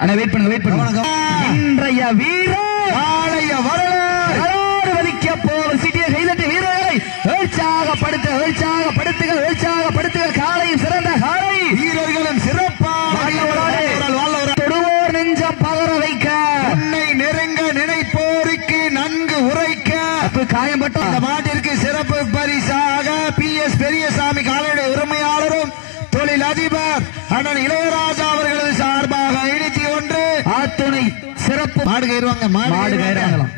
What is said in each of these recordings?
அண்ணா wait பண்ணுங்க இன்றைய வீரர் காளைய வரலாறு வலிக்க போகும் சிட்டியை கைதட்டி வீரர்களை உற்சாகப்படுத்துக காளையும் சிறந்த காளை வீரர்களும் சிறப்பாக தொடுவோர் நெஞ்சம் பதற வைக்க உன்னை நெருங்க நினைப்போருக்கு நன்கு உரைக்க காயம்பட்ட அந்த மாட்டிற்கு சிறப்பு பரிசாக PS பெரியசாமி காளையுடைய உரிமையாளரும் தொழில் அதிபர் அண்ணன் இளையராஜா அவர்களது சார்பாக 51 ஆத்துணை சிறப்பு மாடு கயிறாங்களாம்.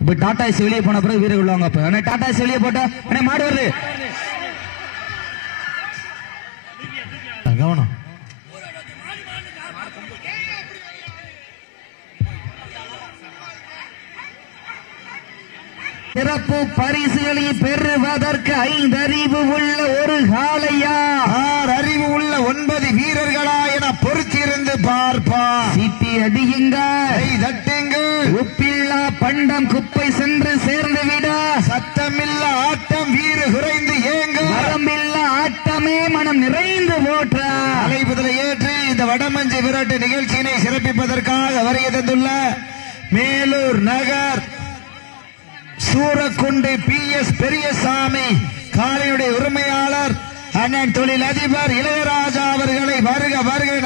இப்ப டாடா வெளியே போன பிறகு வீரர் உள்ளவங்க டாடா வெளியே போட்ட மாடு வருது கவனம். சிறப்பு பரிசுகளை பெறுவதற்கு 5 அறிவு உள்ள ஒரு காளையா 6 அறிவு உள்ள 9 வீரர்களா என பொறுத்திருந்து பார்ப்பா. சீட்டி அடியுங்க உப்பில்லா பண்டம் குப்பை சென்று சேர்ந்து விட சத்தமில்ல ஆட்டம் வீறு குறைந்து ஏங்க வரமில்ல ஆட்டமே மனம் நிறைந்து போற்ற அழைப்புதலை ஏற்று இந்த வடமஞ்சு விரட்டு நிகழ்ச்சியினை சிறப்பிப்பதற்காக வருகை தந்துள்ள மேலூர் நகர் சூரக்குண்டு PS பெரியசாமி காளையுடைய உரிமையாளர் அண்ணன் தொழில் அதிபர் இளையராஜா அவர்களை வருக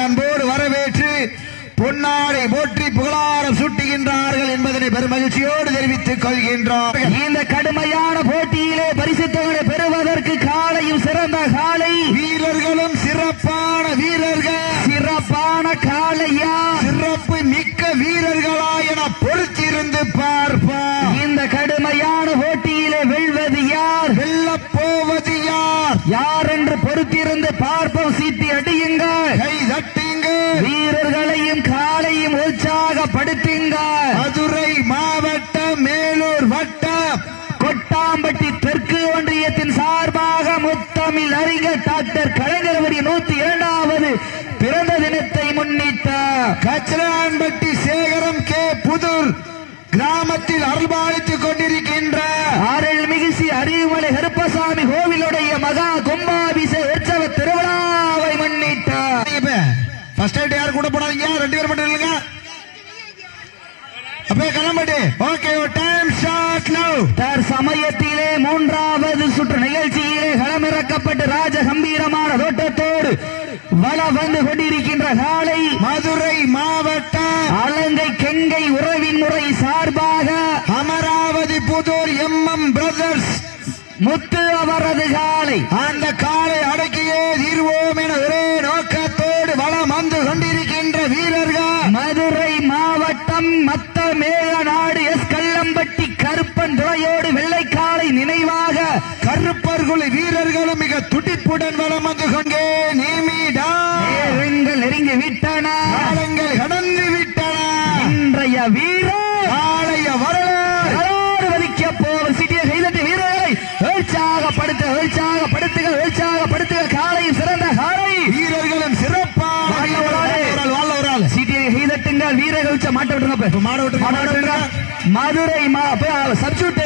அன்போடு வரவேற்று பொன்னாடை போற்றி புகழாரம் சூட்டுகின்றார்கள் என்பதனை பெருமகிழ்ச்சியோடு தெரிவித்துக் கொள்கின்றோம். இந்த கடுமையான போட்டியிலே பரிசு தொகையை பெறுவதற்கு காளையும் சிறந்த காளை வீரர்களும் சிறப்பான வீரர்கள் சிறப்பான காளையா சிறப்பு மிக்க வீரர்களா என பொறுத்திருந்து பார்ப்போம். இந்த கடுமையான போட்டியிலே வெல்வது யார் வெல்லப் போவது யார் என்று பொறுத்திருந்து பார்ப்போம். சீட்டி அடியுங்க கை தட்டுங்க வீரர்களையும் காளையும் உற்சாகப்படுத்துங்க. மதுரை மாவட்டம் மேலூர் வட்டம் கொட்டாம்பட்டி தெற்கு ஒன்றியத்தின் சார்பாக முத்தமிழ் அறிஞர் டாக்டர் கலைஞர் 102வது பிறந்த தினத்தை முன்னிட்ட கச்சரான்பட்டி சேகரம் கே புதூர் கிராமத்தில் அருள்பாலித்துக் கொண்டிருக்கின்ற அருள்மிகு அறிவுமலை கருப்பசாமி கோவிலுடைய மகா கும்பாபிஷேக உற்சவ திருவிழாவை முன்னிட்ட யாரு கூட போனாங்க 2 பேர் மட்டும் இல்லைங்க அப்படியே கிளம்பட்டு. ஓகே டைம் ஷாட் நவ. சமயத்திலே 3வது சுற்று நிகழ்ச்சியிலே களமிறக்கப்பட்டு ராஜ கம்பீரமான தோட்டத்தோடு வள வந்து கொண்டிருக்கின்ற காளை மதுரை மாவட்டம் அலங்கை கெங்கை உறவின் முறை சார்பாக அமராவதி புதூர் MM பிரதர்ஸ் முத்து அவரது காளை. அந்த காளை அடக்கியே தீர்வோம் என ஒரே நோக்கத்தோடு வளம் வந்து கொண்டிருக்கின்ற வீரர்கள் மதுரை மாவட்டம் மத்த மேலநாடு கல்லம்பட்டி கருப்பன் துறையோடு வெள்ளைக்காலை நினைவாக கருப்பர்குழு வீரர்களும் மிக துடிப்புடன் வளம் வந்து கொண்டே நேரங்கள் நெருங்கி விட்டன காலங்கள் கடந்து விட்டன. இன்றைய வீரர் காளைய வரலாறு வலிக்க போகும் சிட்டியை கைதட்டி வீரர்களை உற்சாகப்படுத்துக காளையும் சிறந்த காளை வீரர்களும் சிறப்பாக சீட்டியை கைதட்டுங்கள் வீரர்கள் மாட்ட விட்டுருங்க மாட விட்டுருங்க மதுரை சப்ஸ்டியூட்